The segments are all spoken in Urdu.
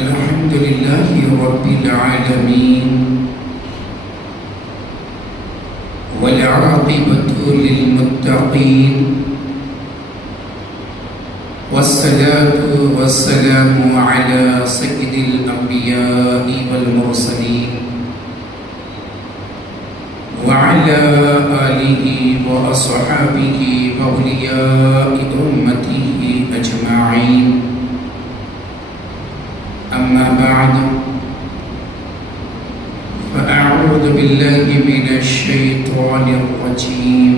الحمد لله رب العالمين والعاقبة للمتقين والصلاة والسلام على سيد الأنبياء والمرسلين وعلى آله وأصحابه وأولياء أمته أجمعين. أما بعد فأعوذ بالله من الشيطان الرجيم.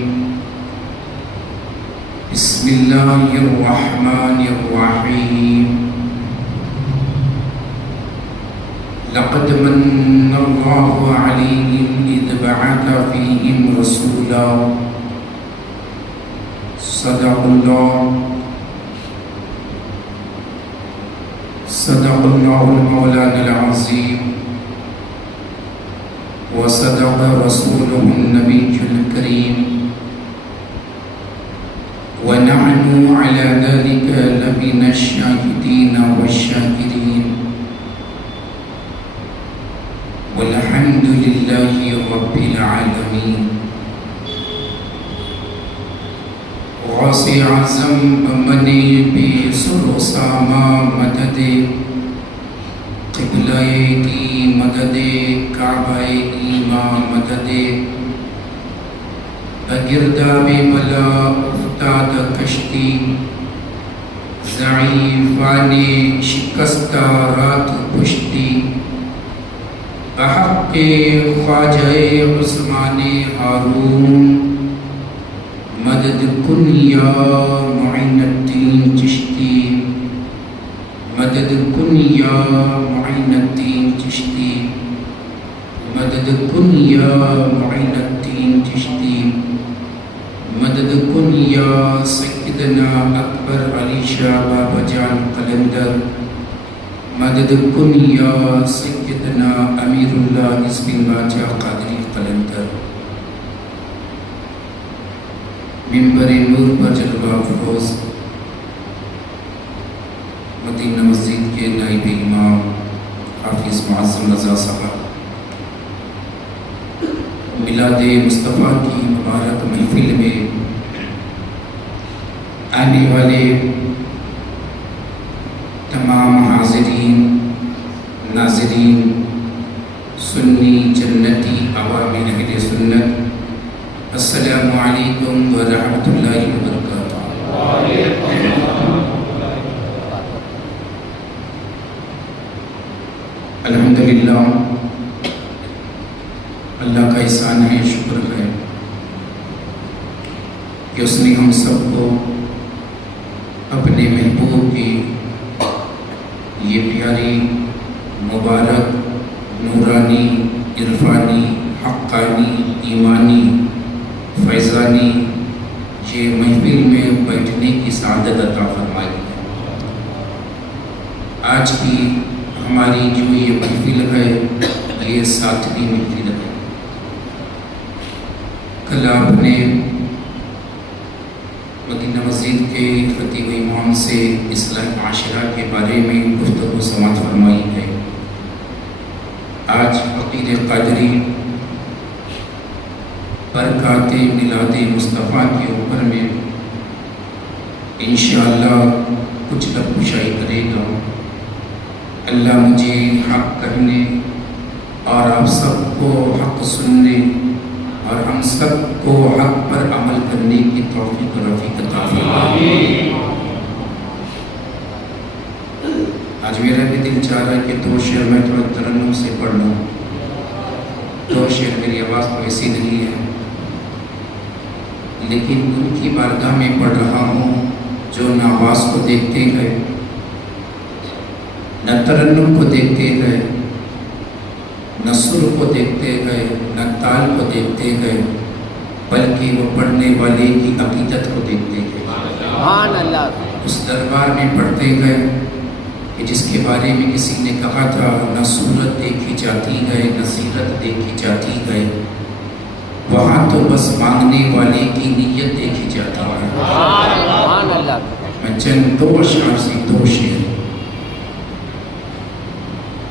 بسم الله الرحمن الرحيم. لقد من الله عليهم إذ بعث فيهم رسولا. صدق الله المولانا العظيم وصدق رسوله النبي الكريم ونحن على ذلك لمن الشاهدين والشاكرين والحمد لله رب العالمين. غوث اعظم بمنِ بے سر و ساما مدد قبلہ دی مدد کعبہ ایمان مدد بگرداب بلا افتاد کشتی ضعیفان شکستہ رات پشتی بحق خواجہ عثمان ہارون مدد کن یا معین الدین چشتی مدد کن یا معین الدین چشتی مدد کن یا معین الدین چشتی مدد کن یا سیدنا اکبر علی شاہ بابا جان قلندر مدد کن یا سیدنا امیر اللہ اسم باچا قادری قلندر. منبر نور پر جلوہ افروز مدینہ مسجد کے نائب امام حافظ معظم رضا صاحب، میلاد مصطفیٰ کی مبارک محفل میں آنے والے تمام حاضرین ناظرین سنی جنتی عوام اہل سنت، السلام علیکم ورحمۃ اللہ وبرکاتہ. الحمدللہ اللہ کا احسان ہے، شکر ہے کہ اس نے ہم سب کو اپنے محبوب کی یہ پیاری مبارک نورانی عرفانی حقانی ایمانی فیضانی یہ محفل میں بیٹھنے کی سعادت عطا فرمائی ہے. آج کی ہماری جو یہ محفل ہے یہ 7ویں محفل ہے. کل آپ نے مدینہ مسجد کے خطیب امام سے اصلاح معاشرہ کے بارے میں گفتگو سماعت فرمائی ہے. آج فقیر قادری برکات میلاد مصطفیٰ کے اوپر میں انشاءاللہ کچھ لب کشائی کرے گا. اللہ مجھے حق کہنے اور آپ سب کو حق سننے اور ہم سب کو حق پر عمل کرنے کی توفیق و رفیق عطا فرمائے. آج میرا بھی دل چاہ رہا ہے کہ 2 شعر میں تھوڑا ترنم سے پڑھ لوں. 2 شعر میری آواز تو ایسی نہیں ہے لیکن ان کی بارگاہ میں پڑھ رہا ہوں جو نہ آواز کو دیکھتے گئے، نہ ترنم کو دیکھتے گئے، نہ سر کو دیکھتے گئے، نہ تال کو دیکھتے گئے، بلکہ وہ پڑھنے والے کی عقیدت کو دیکھتے گئے. سبحان اللہ. اس دربار میں پڑھتے گئے کہ جس کے بارے میں کسی نے کہا تھا نہ صورت دیکھی جاتی ہے نہ سیرت دیکھی جاتی ہے، وہاں تو بس مانگنے والے کی نیت دیکھی جاتی ہے. سبحان اللہ. میں چند 2 اشعار سے 2 شعر.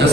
10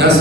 10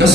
10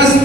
10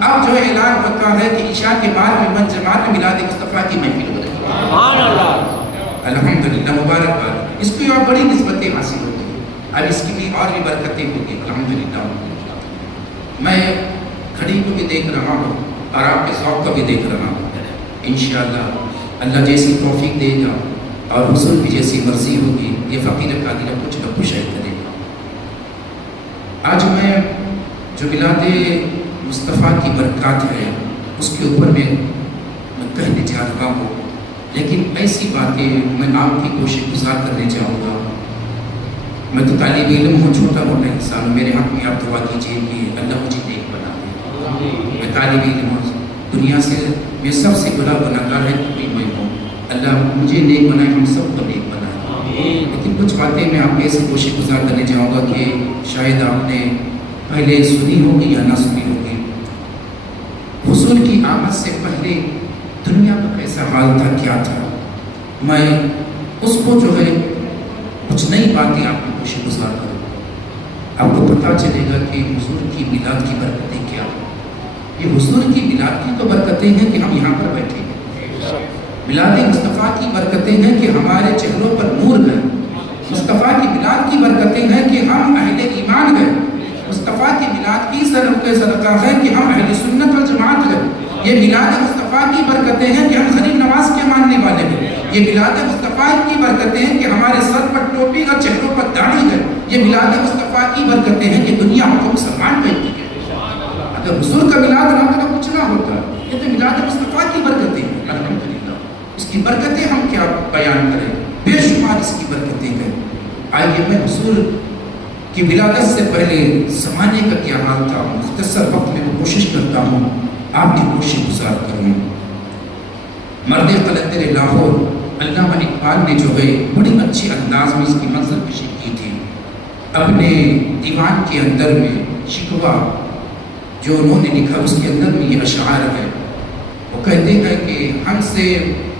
اب جو اعلان ہوتا ہے کہ عشاء کے بعد میں منجمات میں میلاد مصطفیٰ کی محفل ہو رہی ہے۔ سبحان اللہ، الحمدللہ، مبارکباد، اس کو اور بڑی نسبتیں حاصل ہوتی ہیں، اب اس کی بھی اور بھی برکتیں ہوگی الحمدللہ۔ میں گھڑی کو بھی دیکھ رہا ہوں اور آپ کے ذوق کو بھی دیکھ رہا ہوں، انشاءاللہ اللہ جیسی توفیق دے گا اور حضور کی جیسی مرضی ہوگی یہ فقیر قادریہ کچھ نہ کچھ شاید کرے گا۔ آج میں جو میلاد مصطفیٰ کی برکات ہے اس کے اوپر میں کہنے جا رہا ہوں، لیکن ایسی باتیں میں آپ کی کوشش گزار کرنے چاہوں گا۔ میں تو طالب علم ہوں، چھوٹا موٹا انسان ہوں، میرے حق میں آپ دعا کیجیے کہ اللہ مجھے نیک بنا دے۔ میں طالب علم ہوں، دنیا سے میں سب سے بڑا گناہگار ہے کوئی میں ہوں، اللہ مجھے نیک بنائے، ہم سب کو نیک بنائے۔ لیکن کچھ باتیں میں آپ ایسی کوشش گزار کرنے چاہوں گا کہ شاید آپ نے پہلے سنی ہوگی یا نہ سنی ہوگی۔ حضور کی آمد سے پہلے دنیا کا کیسا حال تھا، کیا تھا، میں اس کو جو ہے کچھ نئی باتیں آپ کی کوشش گزار کروں، آپ کو پتہ چلے گا کہ حضور کی میلاد کی برکتیں کیا ہیں۔ یہ حضور کی میلاد کی تو برکتیں ہیں کہ ہم یہاں پر بیٹھے ہیں، میلاد مصطفیٰ کی برکتیں ہیں کہ ہمارے چہروں پر نور ہے، مصطفیٰ کی میلاد کی برکتیں ہیں کہ ہم اہل ایمان ہیں، مصطفیٰ کی میلاد کی صدقہ ہے کہ ہم اہل سنت والجماعت ہیں۔ یہ میلاد مصطفیٰ کی برکتیں ہیں کہ ہم غریب نواز کے ماننے والے ہیں۔ یہ میلاد مصطفیٰ کی برکتیں ہیں کہ ہمارے سر پر ٹوپی اور چہروں پر داڑھی ہے۔ یہ میلاد مصطفیٰ کی برکتیں ہیں کہ دنیا ہم کو مسلمان کہتی ہے۔ اگر حضور کا میلاد نہ ہوتا تو کچھ نہ ہوتا، یہ تو میلاد مصطفیٰ کی برکتیں ہیں الحمدللہ۔ اس کی برکتیں ہم کیا بیان کریں، بے شمار اس کی برکتیں ہیں۔ آئیے میں حضور کی ولادت سے پہلے زمانے کا کیا حال تھا، مختصر وقت میں وہ کوشش کرتا ہوں آپ کی کوشش گزار کروں۔ مرد قلندر لاہور علامہ اقبال نے جو ہے بڑی اچھی انداز میں اس کی منظر کشی کی تھی، اپنے دیوان کے اندر میں شکوہ جو انہوں نے لکھا اس کے اندر میں یہ اشعار ہے۔ وہ کہتے ہیں کہ ہم سے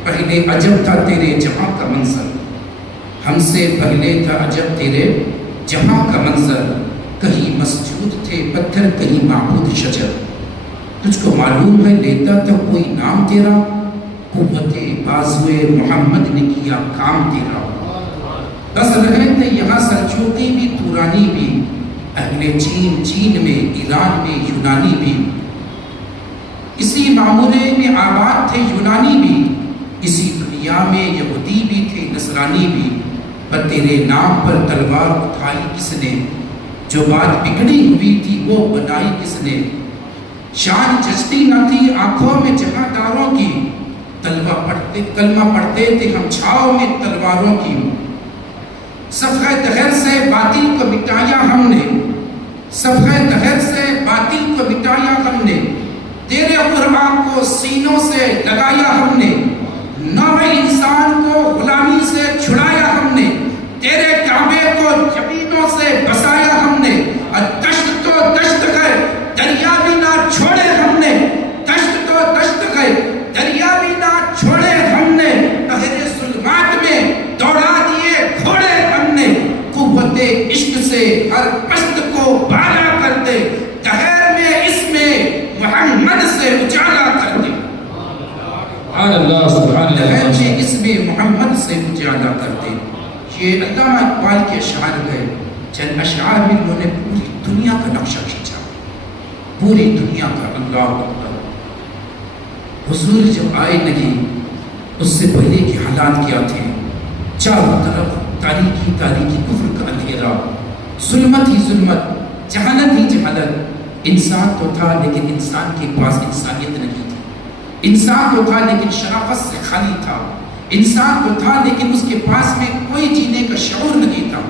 پہلے عجب تھا تیرے جہاں کا منظر، ہم سے پہلے تھا عجب تیرے جہاں کا منظر، کہیں مسجود تھے پتھر کہیں معبود شجر، تجھ کو معلوم ہے لیتا تھا کوئی نام تیرا، قوت بازوئے محمد نے کیا کام تیرا، بس رہے تھے یہاں سلجوقی بھی تورانی بھی، اہل چین میں ایران میں یونانی بھی، اسی معمورے میں آباد تھے یونانی بھی، اسی دنیا میں یہودی بھی تھے نصرانی بھی، پر تیرے نام پر تلوار اٹھائی کس نے، جو بات بگڑی ہوئی تھی وہ بنائی کس نے، شان جچتی نہ تھی آنکھوں میں جہاں داروں کی، کلمہ پڑھتے تھے ہم چھاؤں میں تلواروں کی، صفحہ دہر سے باطل کو مٹایا ہم نے، صفحہ دہر سے باطل کو مٹایا ہم نے، تیرے قرآن کو سینوں سے لگایا ہم نے، نوع انسان کو غلامی سے چھڑایا ہم نے، تیرے کعبے کو جبینوں سے بسایا ہم نے، اور دشت تو دشت گئے دریا بھی نہ چھوڑے ہم نے، دشت تو دشت گئے دریا بھی نہ چھوڑے ہم نے، قہر ظلمات میں دوڑا دیے گھوڑے ہم نے، قوت عشق سے ہر پست کو بالا کر دے، قہر میں اس میں محمد سے اجالا کر دے، سبحان اللہ سبحان اللہ، اس میں محمد سے اجالا کر دے۔ یہ علامہ اقبال کے اشعار گئے، چند اشعار میں انہوں نے پوری دنیا کا نقشہ کھینچا، پوری دنیا کا۔ اللہ اکبر، حضور جب آئے نہیں اس سے پہلے کے حالات کیا تھے، چاروں طرف تاریکی تاریکی، کفر کا اندھیرا، ظلمت ہی ظلمت، جہالت ہی جہالت، انسان تو تھا لیکن انسان کے پاس انسانیت نہیں تھی، انسان تو تھا لیکن شرافت سے خالی تھا، انسان تو تھا لیکن اس کے پاس میں کوئی جینے کا شعور نہیں تھا،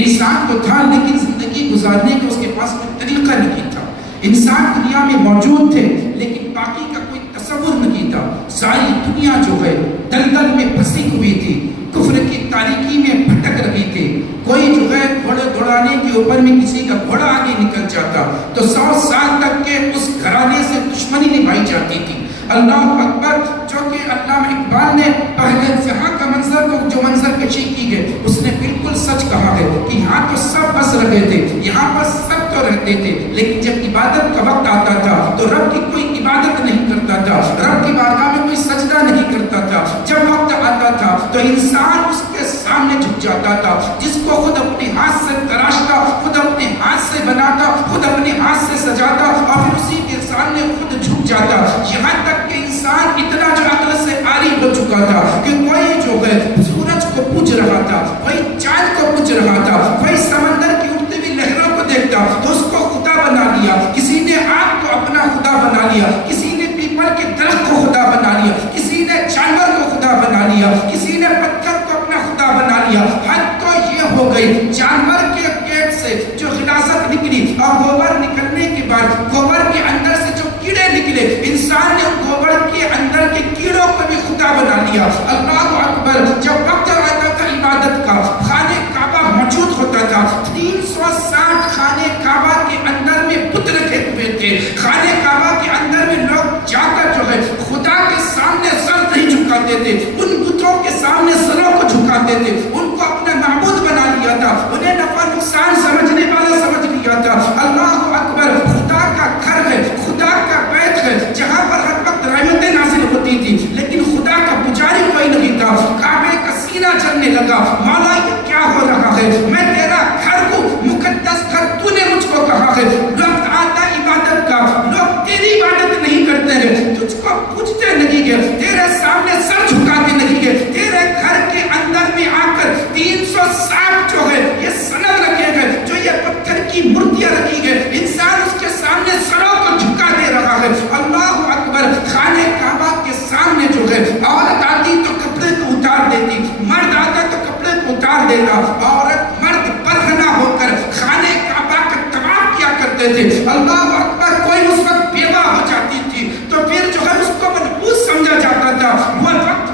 انسان تو تھا لیکن زندگی گزارنے کا اس کے پاس کوئی طریقہ نہیں تھا، انسان دنیا میں موجود تھے لیکن باقی کا کوئی تصور نہیں تھا، ساری دنیا جو ہے دلدل میں پھنسی ہوئی تھی، کفر کی تاریکی میں بھٹک رہی تھی، کوئی جو ہے گھوڑے دوڑانے کے اوپر میں کسی کا گھوڑا آگے نکل جاتا تو 100 سال تک کے اس گھرانے سے دشمنی نبھائی جاتی تھی۔ اللہ اکبر، جو کہ علامہ اقبال نے پہلے یہاں کا منظر کو جو منظر کشی کی ہے اس نے بالکل سچ کہا ہے کہ یہاں تو سب بس رہے تھے، یہاں پر سب تو رہتے کرتے تھے، لیکن جب عبادت کا وقت آتا تھا تو رب کی کوئی عبادت نہیں کرتا تھا، رب کی بارگاہ میں کوئی سجدہ نہیں کرتا تھا۔ جب وقت آتا تھا تو انسان اس کے سامنے جھک جاتا تھا، جس کو خود اپنے ہاتھ سے تراشتا، خود اپنے ہاتھ سے بناتا، خود اپنے ہاتھ سے سجاتا اور پھر اسی کے سامنے خود جھک جاتا، یہاں تک کہ انسان اتنا جو عقل سے عاری ہو چکا تھا کہ کوئی جو ہے سورج کو پوج رہا تھا، کوئی چاند کو پوج رہا تھا، کوئی سمندر کی اٹھتی ہوئی لہروں کو دیکھتا تو اس کو خدا بنا لیا، کسی نے آگ کو اپنا خدا بنا لیا، کسی نے پیپل کے درخت کو خدا بنا لیا، کسی نے جانور کو خدا بنا لیا، کسی نے پتھر کو اپنا خدا بنا لیا۔ حد تو یہ ہو گئی جانور کے پیٹ سے جو غلاظت نکلی اور گوبر نکلنے کے بعد گوبر کے اندر سے جو کیڑے نکلے، انسان نے گوبر کے اندر کے کیڑوں کو بھی خدا بنا لیا۔ اللہ اکبر! جب وقت آتا تھا عبادت کا، خانے کعبہ موجود ہوتا تھا، 360 خانے کعبہ کے اندر میں بت رکھے ہوئے تھے، خانے کعبہ کے اندر میں لوگ جا کر جو ہے خدا کے سامنے سر نہیں جھکاتے تھے، ان بتوں کے سامنے سروں کو جھکاتے تھے، ان کو اپنا معبود بنا لیا تھا، انہیں نفع نقصان سمجھنے والا سمجھ لیا تھا۔ اللہ اکبر! خدا کا گھر ہے، خدا کا بیت ہے، جہاں پر ہر وقت رحمتیں نازل ہوتی تھی، لیکن خدا کا پجاری کوئی نہیں تھا۔ کعبے کا سینہ چلنے لگا، مولا یہ کیا ہو رہا ہے؟ میں تیرا گھر ہوں، مقدس گھر، تو نے مجھ کو کہا ہے۔ وقت آتا عبادت کا، لوگ تیری عبادت نہیں کرتے ہیں، تجھ کو پوجتے نہیں ہیں، تیرے سامنے سر جھکاتے نہیں ہیں، تیرے گھر کے اندر میں آ کر 360 جو ہے یہ صنم رکھے گئے، جو یہ پتھر کی مورتیاں رکھی گئے، انسان اس کے سامنے سروں کو جھکا دے رہا ہے۔ اللہ اکبر! خانے کعبہ کے سامنے جو ہے عورت آتی تو کپڑے کو اتار دیتی، مرد آتا تو کپڑے کو اتار دیتا، عورت مرد برہنہ ہو کر خانے کعبہ کا طواف کیا کرتے تھے۔ اللہ اکبر! کوئی اس وقت بیوہ ہو جاتی تھی تو پھر جو ہے اس کو منحوس سمجھا جاتا تھا،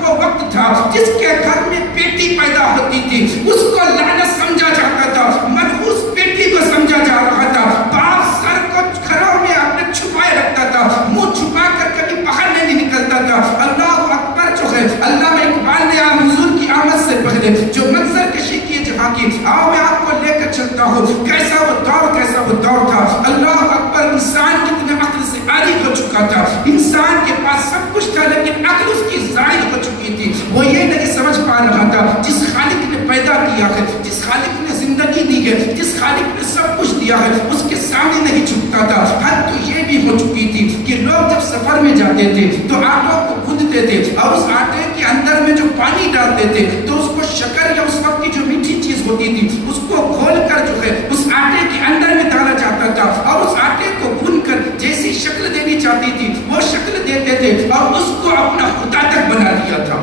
وہ وقت تھا جس کے گھر میں بیٹی پیدا ہوتی تھی اس کو لعنت سمجھا جاتا تھا، منحوس بیٹی کو سمجھا جا رہا تھا، باپ سر کو گھروں میں اپنے چھپائے رکھتا تھا، منہ چھپا کر کبھی باہر نہیں نکلتا تھا۔ اللہ اکبر! جو ہے علامہ اقبال نے آپ حضور کی آمد سے پہلے جو منظر کشی کی ہے جہاں کی، آؤ میں آپ کو لے کر چلتا ہوں، کیسا وہ دور تھا۔ اللہ اکبر! انسان کتنے عقل سے عاری ہو چکا تھا، انسان کے پاس سب کچھ تھا لیکن عقل اس کی ظاہر ہو چکی تھی، وہ یہ نہیں سمجھ پا رہا تھا جس خالق نے پیدا کیا ہے، جس خالق نے زندگی دی ہے، جس خالق نے سب کچھ دیا ہے، اس کے سامنے نہیں جھکتا تھا۔ حد تو یہ بھی ہو چکی تھی کہ لوگ جب سفر میں جاتے تھے تو آٹوں کو گوندتے تھے اور اس آٹے کے اندر میں جو پانی ڈالتے تھے تو اس کو شکر یا اس وقت کی جو میٹھی چیز ہوتی تھی اس کو گھول کر جو ہے اس آٹے کے اندر میں ڈالا جاتا تھا اور اس آٹے کو گون کر جیسی شکل دینی چاہتی تھی وہ شکل دیتے تھے اور اس کو اپنا خدا تک بنا لیا تھا۔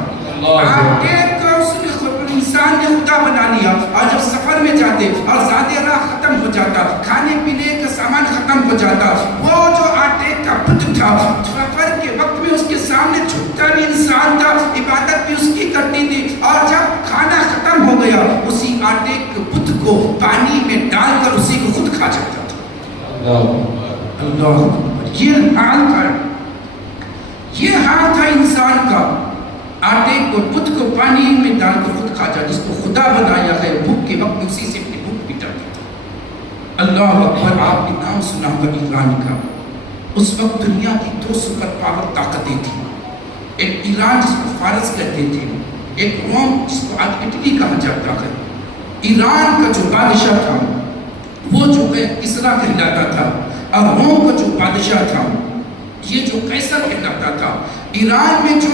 آٹے کو اس نے انسان نے خدا بنا لیا، اور جب سفر میں جاتے اور زیادہ راہ ختم ہو جاتا، کھانے پینے کا سامان ختم ہو جاتا، وہ جو آٹے کا بت تھا سفر کے وقت میں اس کے سامنے جھکتا بھی انسان تھا، عبادت بھی اس کی کرتی تھی، اور جب کھانا ختم ہو گیا اسی آٹے کے بت کو پانی میں ڈال کر اسی کو خود کھا جاتا تھا۔ اللہ! یہ حال تھا انسان کا، آٹے کو بت کو پانی میں ڈال کر خود کھا جا، جس کو خدا بنایا ہے بھوک کے وقت اسی سے اپنی بھوک مٹاتا تھا۔ اللہ اکبر! آپ نے نام سنا ہوگا ایران کا، اس وقت دنیا کی 2 سپر پاور طاقتیں تھیں، ایک ایران جس کو فارس کہتے تھے، ایک روم جس کو آج اٹلی کہا جاتا ہے۔ ایران کا جو بادشاہ تھا وہ جو ہے کسریٰ کہلاتا تھا، اور روم کا جو بادشاہ تھا یہ جو قیصر کہلاتا تھا۔ ایران میں جو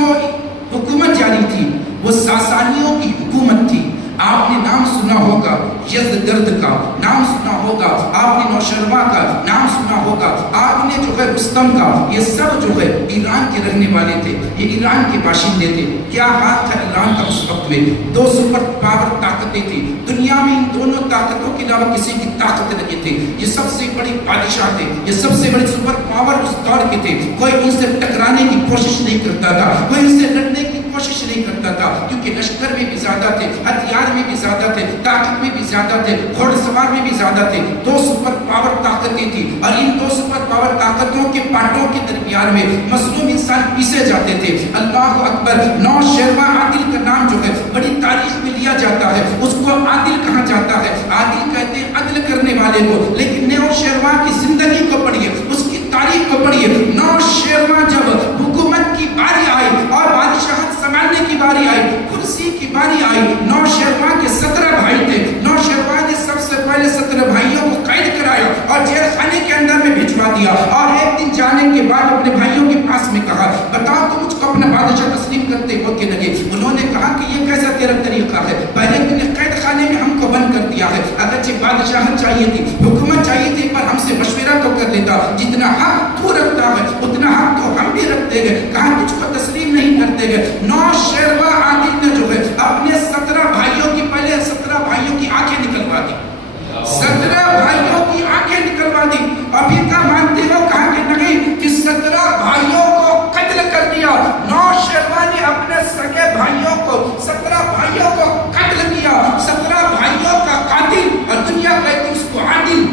حکومت جاری تھی وہ ساسانیوں کی حکومت تھی۔ آپ نے نام سنا ہوگا یزدگرد کا، نام سنا ہوگا آپ نے نوشروا کا، نام سنا ہوگا آپ نے جو ہے رستم کا، یہ سب جو ہے ایران کے رہنے والے تھے، یہ ایران کے باشندے تھے۔ کیا حال تھا ایران کا اس وقت میں؟ 2 سپر پاور طاقتیں تھیں، دنیا میں ان دونوں طاقتوں کے علاوہ کسی کی طاقت نہیں تھی، یہ سب سے بڑی بادشاہ تھے، یہ سب سے بڑے سپر پاور اس دور کے تھے۔ کوئی ان سے ٹکرانے کی کوشش نہیں کرتا تھا، کوئی ان سے لڑنے کی کوشش نہیں کرتا تھا، کیونکہ لشکر میں بھی زیادہ تھے، ہتھیار میں بھی زیادہ تھے، طاقت میں بھی زیادہ تھے، گھوڑ سوار میں بھی زیادہ تھے۔ 2 سپر پاور طاقتیں تھیں، اور ان 2 سپر پاور طاقتوں کے پارٹوں کے درمیان میں مظلوم انسان پیسے جاتے تھے۔ اللہ اکبر! نوشروا عادل کا نام جو ہے بڑی تاریخ میں لیا جاتا ہے، اس کو عادل کہا جاتا ہے۔ عادل کہتے ہیں عدل کرنے والے کو، لیکن نوشیروان کی زندگی کو پڑھیے، اس کی تاریخ کو پڑھیے۔ نوشیروان جب حکومت کی باری آئی اور بادشاہت سنبھالنے کی باری آئی، کرسی کی باری آئی، نوشیروان کے 17 بھائی تھے۔ نوشیروان نے سب سے پہلے 17 بھائیوں کو قید کرایا اور جیل خانے کے اندر میں بھجوا دیا، اور ایک دن جانے کے بعد اپنے بھائیوں کے پاس میں کہا، بتاؤ تم مجھ کو اپنا بادشاہ تسلیم کرتے ہو کہ نہیں؟ انہوں نے کہا کہ یہ کیسا تیرا طریقہ ہے، پہلے تم نے قید خانے میں ہم کو بند کر دیا ہے، اگرچہ بادشاہت چاہیے تھی، حکومت چاہیے تھی، پر ہم سے مشورہ تو کر لیتا، جتنا حق تو رکھتا ہے اتنا حق تو ہم بھی رکھتے گئے، کہا تجھ کو تسلیم نہیں کرتے گئے۔ نوشیروان عادل نے جو ہے اپنے 17 بھائیوں کی، پہلے 17 بھائیوں کی آنکھیں نکلوا دی، 17 بھائیوں کی آنکھیں نکلوا دی۔ ابھی کا مانتے ہو؟ کہا کہ نہیں، کہ 17 بھائیوں کو قتل کر دیا۔ نوشیروان نے اپنے سگے بھائیوں کو، 17 بھائیوں کو قتل کیا، 17 بھائیوں کا قاتل، اور دنیا کہتی اس کو عادل۔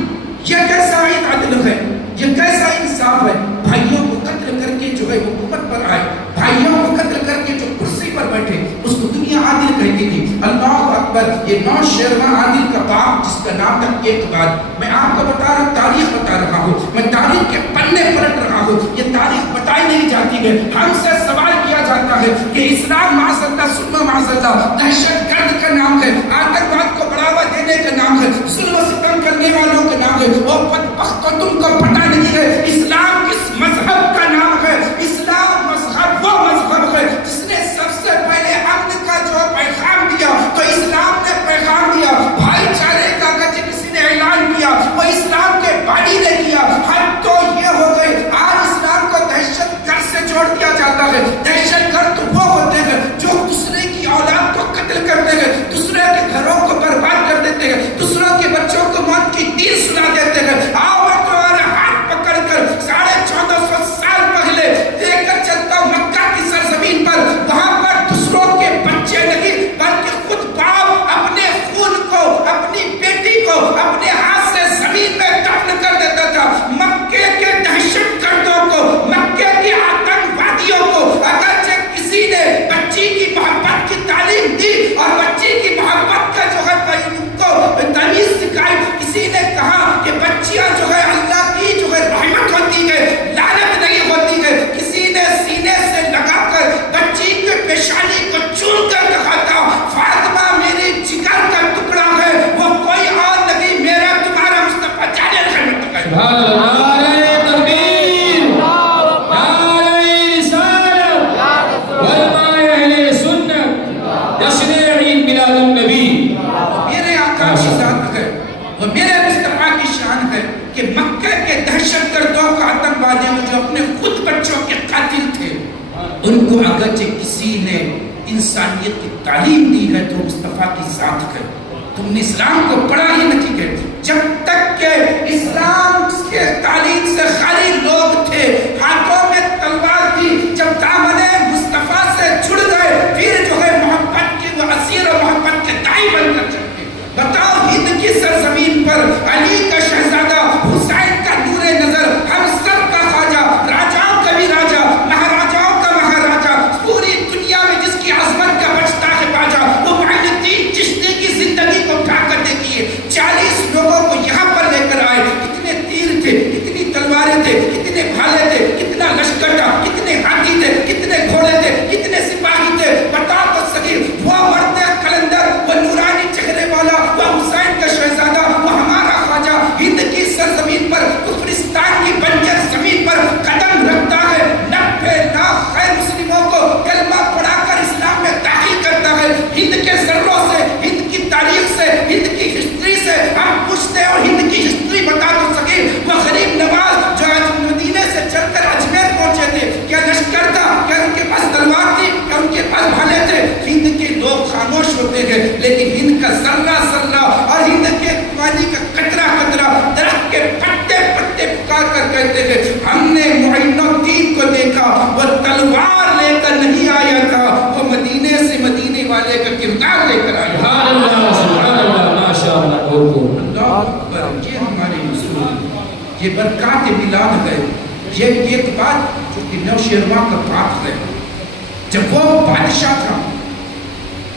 یہ کیسا ایک عدل ہے، یہ کیسا انصاف ہے؟ بھائیوں کو قتل کر کے جو ہے حکومت پر آئے، بھائیوں کو قتل کر کے جو کرسی پر بیٹھے، اس کو دنیا عادل کہتی تھی۔ اللہ اکبر! یہ نوشیروان عادل کا باپ جس کا نام تھا اقبال، میں آپ کو بتا رہا ہوں، تاریخ بتا رہا ہوں، میں تاریخ کے پنے پلٹ رہا ہوں، یہ تاریخ بتائی نہیں جاتی ہے۔ ہم سے سوال کیا جاتا ہے کہ اسلام معاذ اللہ ثم معاذ اللہ دہشت گرد کا نام ہے، آتنکواد کو بڑھاوا دینے کا نام ہے، ظلم و ستم کرنے والوں کا نام ہے، وہ بدبختوں تم کو پتہ نہیں ہے اسلام کس مذہب کا نام ہے۔ اسلام مذہب وہ مذہب ہے جس نے سب سے پہلے امن کا جو پیغام دیا، تو اسلام نے پیغام دیا بھائی چارے کا، اگرچہ کسی نے اعلان کیا، وہ اسلام کے بانی نے کیا۔ حد تو یہ ہو گئی، آج اسلام کو دہشت گرد سے جوڑ دیا جاتا ہے۔ دہشت گرد تو وہ ہوتے ہیں جو دوسرے کی اولاد کو قتل کرتے ہیں، دوسرے کے گھروں کو برباد کر دیتے ہیں، دوسروں کے بچوں کو موت کی تیر سنا دیتے ہیں۔ آؤ میں تمہارے ہاتھ پکڑ کر 1450 سال پہلے لے کر چلتا ہوں مکہ کی سرزمین پر، وہاں پر دوسروں کے بچے نہیں بلکہ خود باپ اپنے خون کو، اپنی بیٹی کو اپنے ہاتھ سے زمین میں دفن کر دیتا تھا۔ مکے کے دہشت گردوں کو، مکے کے آتنکوادیوں کو اگرچہ کسی نے بچی کی محبت کی تعلیم دی اور بچی کی محبت کا جو ہے ان کو تمیز سکھائی، کسی نے کہا کہ بچیاں جو ہے اللہ کی جو ہے رحمت ہوتی ہے، لعنت نہیں ہوتی ہے، کسی نے سینے سے لگا کر بچی کے پیشانی کو چوم کر کہا تھا فاطمہ میری جگر کا ٹکڑا ہے، وہ کوئی اور نہیں، میرا تمہارا مصطفیٰ جانے رحمت ہے۔ سبحان اللہ، نعرہ تکبیر، نعرہ رسالت، علماء اہل سنت، جشن عید میلاد النبی۔ میرے آقا کی ذات ہے، وہ میرے مصطفیٰ کی شان ہے کہ مکہ کے دہشت گردوں کا، آتنکوادیوں جو اپنے خود بچوں کے قاتل تھے، ان کو اگرچہ کسی نے انسانیت کی تعلیم دی ہے تو مصطفیٰ کی ذات ہے۔ تم نے اسلام کو پڑھا ہی نہیں ہے، جب تک کہ اسلام کے تعلیم سے خالی لوگ تھے، ہاتھوں میں تلوار تھی، جب دامن مصطفیٰ سے چھڑ گئے پھر جو ہے محبت کی وہ اسیر و محبت کے دائی بن کر چلتے۔ بتاؤ ہند کی سرزمین پر علی کا شہزادہ، حسین کا نور نظر، ہم سب کا خواجہ، راجاؤں کا بھی راجا، مہاراجاؤں کا مہاراجا، پوری دنیا میں جس کی عظمت کا بچتا ہے باجا، وہ معین الدین چشتی کی زندگی کو اٹھا کر دیکھیے، 40 لوگوں کو یہاں پر لے کر آئے، کتنے تیر تھے، کتنی تلواریں تھے، کتنے بھالے تھے، کتنا لشکر تھا، کتنے ہاتھی تھے، کتنے گھوڑے تھے، کتنے سپاہی تھے، بتا تو سکی۔ وہ مرد قلندر، وہ نورانی چہرے والا، وہ حسین کا شہزادہ، وہ ہمارا خواجہ ہند کی سرزمین پر، کفرستان کی بنجر زمین پر قدم رکھتا ہے، 90 لاکھ غیر مسلموں کو کلمہ پڑھا کر اسلام میں داخل کرتا ہے۔ ہند کے ذروں سے، ہند کی تاریخ سے، ہند کی ہسٹری سے ہم پوچھتے ہیں، اور ہند کی ہسٹری بتا تو سکے۔ وہ غریب نواز جو آج مدینے سے چل کر اجمیر پہنچے تھے، کیا لشکر تھا، کیا ان کے پاس تلوار تھی، کیا ان کے پاس بھالے تھے؟ ہند کے لوگ خاموش ہوتے ہیں، لیکن ہند کا ذرہ ذرہ اور ہند کے پانی کا قطرہ قطرہ درخت کے پتے پتے پکار کر کہتے ہیں ہم نے معین الدین کو دیکھا، وہ تلوار لے کر نہیں آیا تھا، وہ مدینے سے مدینے والے کا کردار لے کر آیا۔ سبحان اللہ، سبحان اللہ، ماشاء اللہ، اللہ اکبر! یہ ہمارے رسول، یہ برکات میلاد ہے، یہ ایک بات جو کہ نوشیروان کا باپ ہے، جب وہ بادشاہ تھا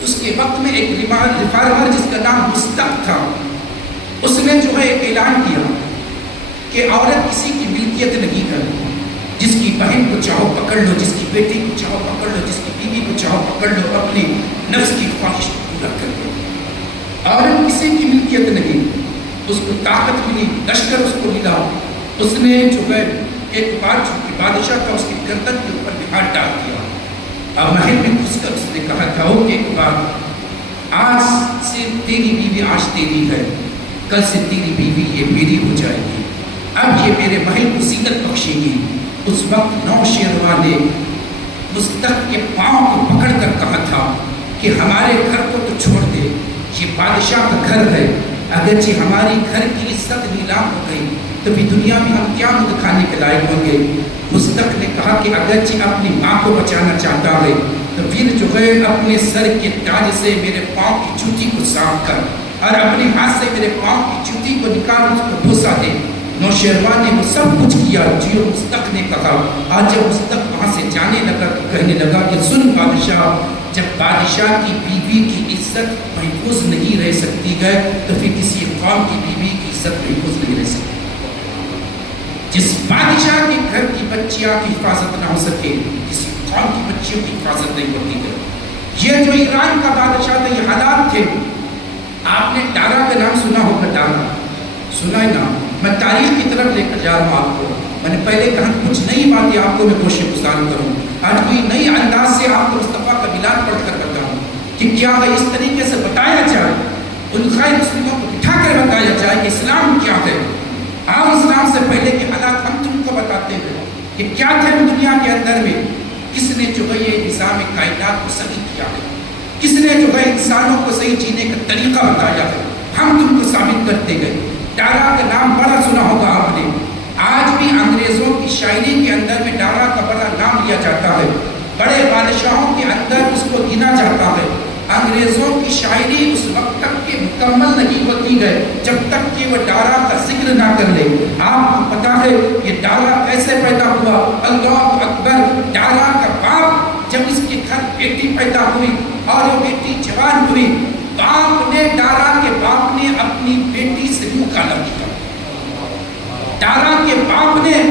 اس کے وقت میں ایک ریفارمر جس کا نام مستق تھا، اس نے جو ہے ایک اعلان کیا کہ عورت کسی کی ملکیت نہیں کرتی، جس کی بہن کو چاہو پکڑ لو، جس کی بیٹی کو چاہو پکڑ لو، جس کی بیوی کو چاہو پکڑ لو، اپنی نفس کی خواہش کو پورا کر لو۔ عورت کسی کی ملکیت نہیں، اس کو طاقت ملی، لشکر اس کو ملا، اس نے جو ہے ایک بار چونکہ بادشاہ کا اس کی گردن کے اوپر ہاتھ ڈال دیا۔ اب محل میں گھس کر اس نے کہا تھا کہ ایک بار آج سے تیری بیوی آج تیری ہے، کل سے تیری بیوی یہ میری ہو جائے گی، اب یہ میرے محل کو زینت بخشے گی۔ اس وقت نوشیروان نے مستق کے پاؤں کو پکڑ کر کہا تھا کہ ہمارے گھر کو تو چھوڑ دے، یہ بادشاہ کا گھر ہے، اگرچہ ہماری گھر کی عزت نیلام ہو گئی تو بھی دنیا میں ہم کیا دکھانے کے لائق ہوں گے۔ مستق نے کہا کہ اگرچہ اپنی ماں کو بچانا چاہتا ہے تو پھر جو ہے اپنے سر کے تاج سے میرے پاؤں کی جوتی کو صاف کر اور اپنے ہاتھ سے میرے پاؤں کی جوتی کو نکال اس کو بوسہ دے۔ نوشیروان نے وہ سب کچھ کیا جو مستق نے کہا۔ آج جب مستق وہاں سے جانے لگا تو کہنے لگا کہ سن بادشاہ، جب بادشاہ کی بیوی کی عزت محفوظ نہیں رہ سکتی ہے تو پھر کسی قوم کی بیوی کی عزت محفوظ نہیں رہ سکتی۔ جس بادشاہ کے گھر کی بچیاں کی حفاظت نہ ہو سکے، کسی قوم کی بچیوں کی حفاظت نہیں ہوتی ہے۔ یہ جو ایران کا بادشاہ تھا، یہ حالات تھے۔ آپ نے ڈارا کا نام سنا ہوگا، ڈارا سنا ہے نا؟ میں تاریخ کی طرف لے کر جا رہا ہوں آپ کو۔ میں نے پہلے کہا کچھ نئی باتیں آپ کو میں گوشِ گزار کروں، آج کوئی نئی انداز سے آپ کو مصطفیٰ کا میلاد پڑھ کر بتاؤں کہ کیا ہے، اس طریقے سے بتایا جائے، ان خیر مسلموں کو بٹھا کر بتایا جائے کہ اسلام کیا ہے۔ عام اسلام سے پہلے کے حالات ہم تم کو بتاتے ہیں کہ کیا تھے دنیا کے اندر میں، کس نے جو ہے یہ نظام کائنات کو صحیح کیا ہے، کس نے جو ہے انسانوں کو صحیح جینے کا طریقہ بتایا ہے، ہم تم کو ثابت کرتے گئے۔ ڈارا کا نام بڑا سنا ہوگا آپ نے، آج بھی انگریزوں کی شاعری کے اندر میں ڈارا کا بڑا نام لیا جاتا ہے، بڑے بادشاہوں کے اندر اس کو گنا جاتا ہے۔ انگریزوں کی شاعری اس وقت تک کہ مکمل نہیں ہوتی ہے جب تک کہ وہ ڈارا کا ذکر نہ کر لے۔ آپ کو پتا ہے یہ ڈارا کیسے پیدا ہوا؟ اللہ اکبر! ڈارا کا باپ جب اس کے گھر بیٹی پیدا ہوئی اور وہ بیٹی جوان ہوئی، باپ نے، ڈارا کے باپ نے اپنی بیٹی سے منہ کالا کیا۔ ڈارا کے باپ نے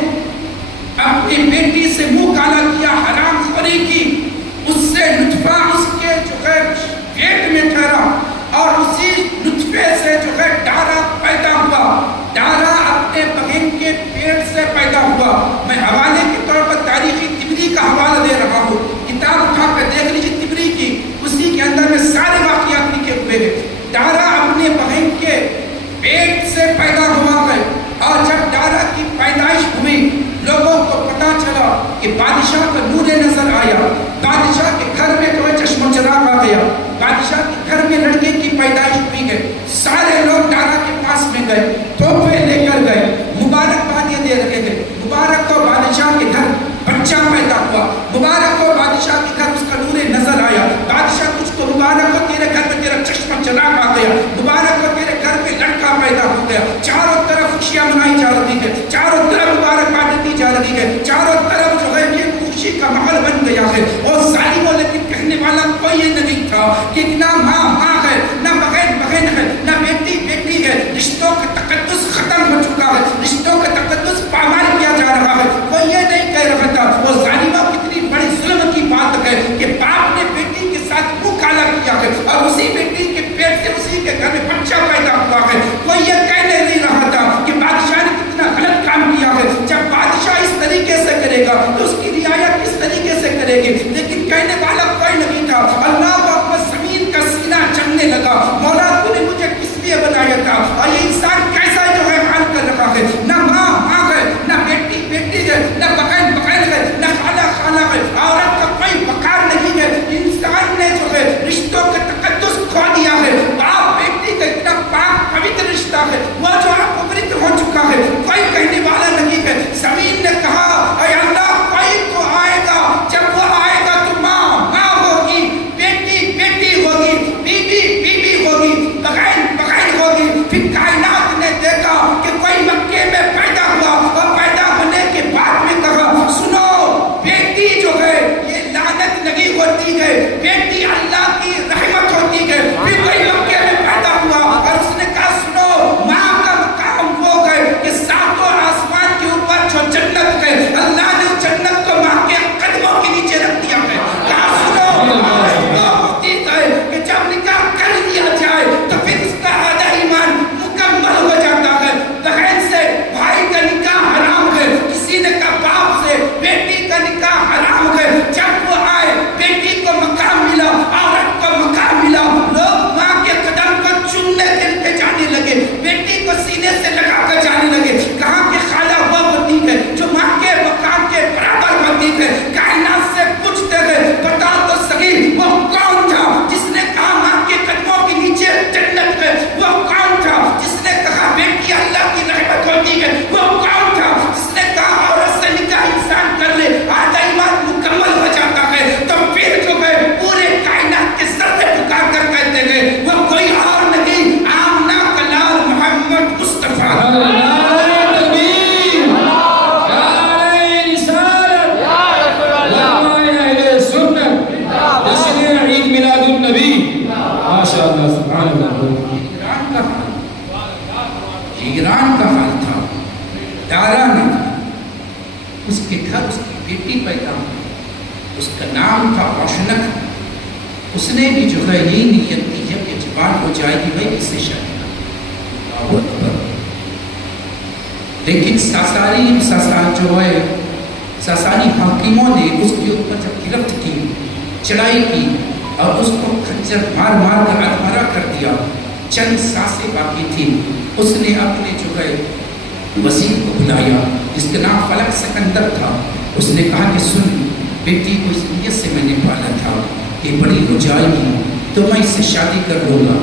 اپنی بیٹی سے منہ کالا کیا، حرام خوری کی، اس سے نطفہ اس کے جو ہے پیٹ میں ٹھہرا اور اسی نطفے سے جو ہے ڈارا پیدا ہوا۔ ڈارا اپنے بہن کے پیٹ سے پیدا ہوا۔ میں حوالے کے طور پر تاریخی طبری کا حوالہ دے رہا ہوں، کتاب اٹھا کر دیکھ لیجیے طبری کی، اسی کے اندر میں سارے واقعات لکھے ہوئے ہیں۔ ڈارا اپنے بہن کے پیٹ سے پیدا ہوا ہے اور جب ڈارا کی پیدائش ہوئی، لوگوں کو پتا چلا کہ بادشاہ کا نور نظر آیا، بادشاہ کے گھر میں جو ہے چشم و چراغ آ گیا، بادشاہ کے گھر میں لڑکے کی پیدائش ہوئی ہے۔ سارے لوگ ڈارا کے پاس میں گئے، تحفے لے کر گئے، مبارکبادیں دے رہے گئے، مبارک ہو بادشاہ کے گھر بچہ پیدا ہوا، مبارک ہو بادشاہ کے گھر اس کا نور نظر آیا، بادشاہ تجھ کو مبارک ہو، تیرے گھر میں تیرا چشم و چراغ آ گیا، مبارک ہو تیرے گھر میں لڑکا پیدا ہو گیا۔ چاروں طرف خوشیاں منائی جا رہی ہے، چاروں طرف مبارکباد دی جا رہی ہے، چاروں طرف جو ہے یہ خوشی کا ماحول بن گیا ہے۔ اور ظالموں لیکن کہنے والا کوئی یہ نہیں تھا کہ نہ ماں ماں ہے، نہ بہن بہن ہے، نہ بیٹی بیٹی ہے، رشتوں کا تقدس ختم ہو چکا ہے، رشتوں کا تقدس پامال کیا جا رہا ہے۔ کوئی یہ نہیں کہہ رہا تھا۔ وہ ظالموں کتنی بڑی ظلم کی بات ہے کہ باپ نے بیٹی کے ساتھ منہ کالا کیا ہے اور اسی بیٹی کے پیٹ سے اسی کے گھر میں بچہ پیدا ہوا ہے۔ کوئی یہ کہنے نہیں رہا تھا کہ بادشاہ نے کتنا غلط کام کیا ہے۔ جب بادشاہ اس طریقے سے کرے گا تو اس کی رعایت کس طریقے سے کرے گی؟ لیکن کہنے والا کوئی نہیں تھا۔ اللہ اکبر! زمین کا سینہ چلنے لگا، مولا تو نے مجھے کس لیے بنایا تھا اور یہ انسان کیسا جو ہے حال کر رہا ہے؟ نہ ماں ماں ہے، نہ بیٹی بیٹی ہے، نہ بہن بہن ہے، نہ خالہ خالہ ہے، عورت کا کوئی وقار نہیں ہے۔ انسان نے جو ہے رشتوں کا تقدس کھو دیا ہے۔ باپ بیٹی کا اتنا پاک پوتر رشتہ ہے وہ جو اپمرت ہو چکا ہے، کوئی کہنے والا نہیں ہے۔ زمین نے کہا اے اللہ کوئی تو آئے گا، جب وہ آئے گا ماشاء اللہ سبحان اللہ. ایران کا حال، ایران کا حال تھا. دارا میں تھا، اس کے گھر اس کی بیٹی پیدا ہوئی، اس کا نام تھا روشنک. اس نے بھی جو ہے یہی نیت کی ہے کہ جوان ہو جائے گی بھائی اس سے شادی کرنا. اللہ اکبر. لیکن ساسانی حاکموں نے اس کے اوپر جب گرفت کی، چڑھائی کی اور اس کو کھنجر مار مار کر ادھورا کر دیا، چند سانسیں باقی تھی. اس نے اپنے جو ہے وزیر کو بلایا جس کا نام فلک سکندر تھا. اس نے کہا کہ سن بیٹی کو اس نیت سے میں نے پالا تھا کہ بڑی ہو جائے گی تو میں اس سے شادی کر لوں گا.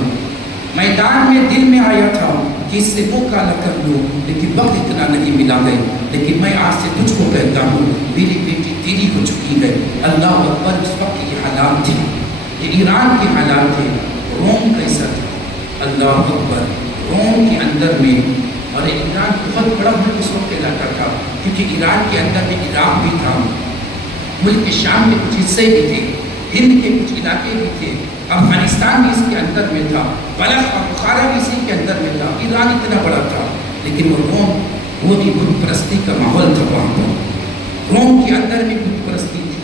میدان میں دل میں آیا تھا کہ اس سے منہ کالا کر لوں، لیکن وقت اتنا نہیں ملا ہے. لیکن میں آج سے تجھ کو کہتا ہوں میری بیٹی تیری ہو چکی ہے. اللہ اکبر. اس وقت یہ حالات تھے، یہ ایران کے حالات تھے. روم کیسا تھا؟ اللہ اکبر. روم کے اندر میں، اور ایران بہت بڑا ملک اس وقت علاقہ تھا کیونکہ ایران کے اندر میں عراق بھی تھا، ملک شام کے کچھ حصے بھی تھے، ہند کے کچھ علاقے بھی تھے، افغانستان بھی اس کے اندر میں تھا، بلخ اور بخارا بھی اسی کے اندر میں تھا. ایران اتنا بڑا تھا لیکن وہ روم، وہ بھی بت پرستی کا ماحول تھا. وہاں پر روم کے اندر بھی بت پرستی تھی.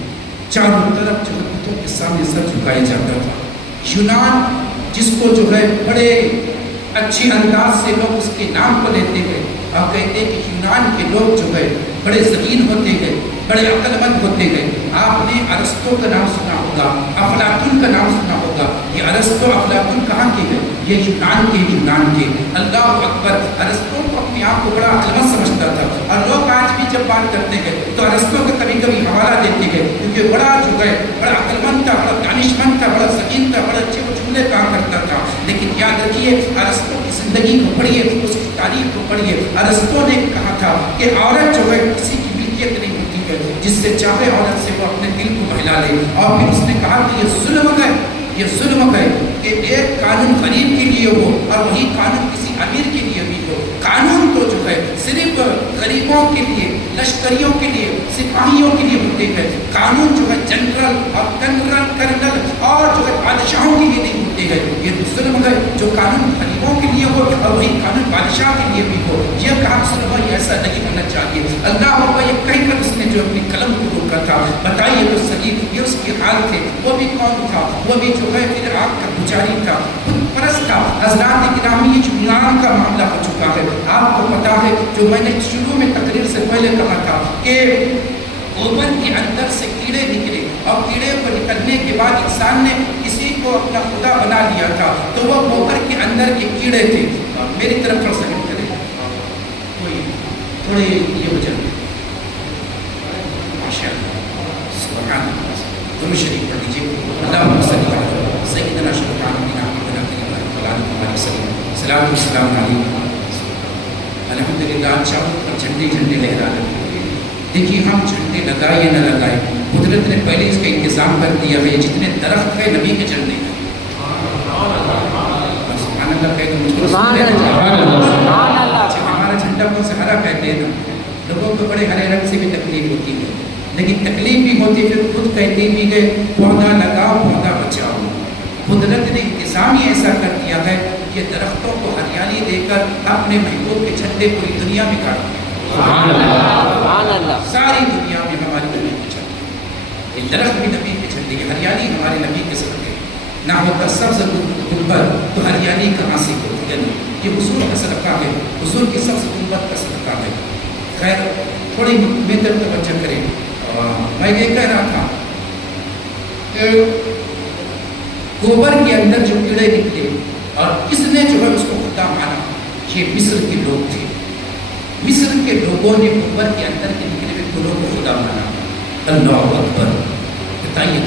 چاروں طرف جو بتوں کے سامنے سر جھکایا جاتا تھا. یونان جس کو جو ہے بڑے اچھے انداز سے لوگ اس کے نام کو لیتے ہیں اور کہتے ہیں کہ یونان کے لوگ جو ہے بڑے ذہین ہوتے ہیں، بڑے عقل مند ہوتے ہیں. آپ نے ارسطو کا نام سنا ہوگا، افلاطون کا نام سنا ہوگا. یہ ارسطو افلاطون کہاں کے ہیں؟ یہ یونان کے. اللہ اکبر. ارسطو کو اپنے آپ کو بڑا عقل مند سمجھتا تھا اور لوگ آج بھی جب بات کرتے ہیں تو ارسطو کا کبھی کبھی حوالہ دیتے ہیں کیونکہ بڑا جو ہے بڑا عقل مند تھا، بڑا دانش مند تھا، بڑا ذہین تھا، بڑا اچھے جملے کام کرتا تھا. لیکن یاد رکھیے ارسطو کی زندگی کو پڑھیے، اس کی تاریخ کو پڑھیے. ارسطو نے کہا تھا کہ عورت جو ہے کسی کی ملکیت نہیں ہوتی ہے، جس سے چاہے عورت سے وہ اپنے دل کو بہلا لے. اور پھر اس نے کہا کہ یہ ظلم ہے، یہ ظلم ہے کہ ایک قانون غریب کے لیے ہو اور وہی قانون کسی امیر کے لیے بھی ہو. قانون تو جو ہے صرف غریبوں کے لیے، لشکریوں کے لیے، سپاہیوں کے لیے ہوتے ہیں. قانون جو ہے جنرل اور کرنل اور جو ہے بادشاہوں کے لیے نہیں ہوتے ہیں. یہ تو ظلم ہے جو قانون غریبوں کے لیے ہو اور وہی قانون بادشاہ کے لیے بھی ہو. یہ کہا ظلم ہے، ایسا نہیں ہونا چاہیے. اللہ اکبر. یہ کہہ کر اس نے جو اپنی قلم کو روکا تھا. بتائیے تو صحیح یہ اس کے حال تھے. وہ بھی کون تھا؟ وہ بھی جو ہے پھر آگ کا پجاری تھا، خود پرست تھا. حضرات گرامی یہ جو یونان کا معاملہ ہو چکا ہے، آپ کو پتا ہے جو میں نے شروع میں تقریر سے پہلے کہا تھا کہ اوون کے اندر سے کیڑے نکلے اور کیڑے کو نکلنے کے بعد انسان نے کسی کو اپنا خدا بنا لیا تھا تو وہ گوبر کے اندر کے کیڑے تھے. میری طرف تھوڑا سیکنڈ کریں، کوئی تھوڑے یہ ہو جائے. ماشاء اللہ سبحان اللہ. دونوں شریف پڑھ لیجیے. اللہم صلی علی سیدنا شفیعنا محمد صلی اللہ علیہ وسلم. صلاۃ و سلام علیہ. الحمدللہ. چاروں پر جھنڈے جھنڈے لہرا رہے. دیکھیے ہم جھنڈے لگائے نہ لگائے، قدرت نے پہلے اس کا انتظام کر دیا ہے. جتنے درخت ہیں نبی کے جھنڈے ہیں. سبحان اللہ کہہ دو. ہمارا جھنڈا کون سے ہرا کہتے ہیں نا. لوگوں کو بڑے ہرے رنگ سے بھی تکلیف ہوتی ہے، لیکن تکلیف بھی ہوتی ہے پھر خود کہتے بھی گئے پودا لگاؤ پودا بچاؤ. قدرت نے انتظام ہی ایسا کر دیا ہے کہ درختوں کو ہریالی دے کر اپنے محبوب کے جھنڈے پوری دنیا میں کاٹ دیا. ساری دنیا میں ہماری نبی کے جھنڈے. یہ درخت بھی نبی کے جھنڈے، یہ ہریالی ہمارے نبی کے صدقے. نہ ہوتا سبز گنبد تو ہریالی کہاں سے ہوتی ہے. یہ حضور کا صدقہ ہے، حضور کی سبز گنبد کا صدقہ ہے. خیر تھوڑی بہتر توجہ کریں. میں یہ کہہ رہا تھا کہ گوبر کے اندر جو کیڑے نکلے اور کس نے جو ہے اس کو خدا مانا، یہ مصر کے لوگ تھے. مصر کے لوگوں نے گوبر کے اندر کے نکلے ہوئے پھولوں کو خدا مانا. اللہ اکبر. بتائیے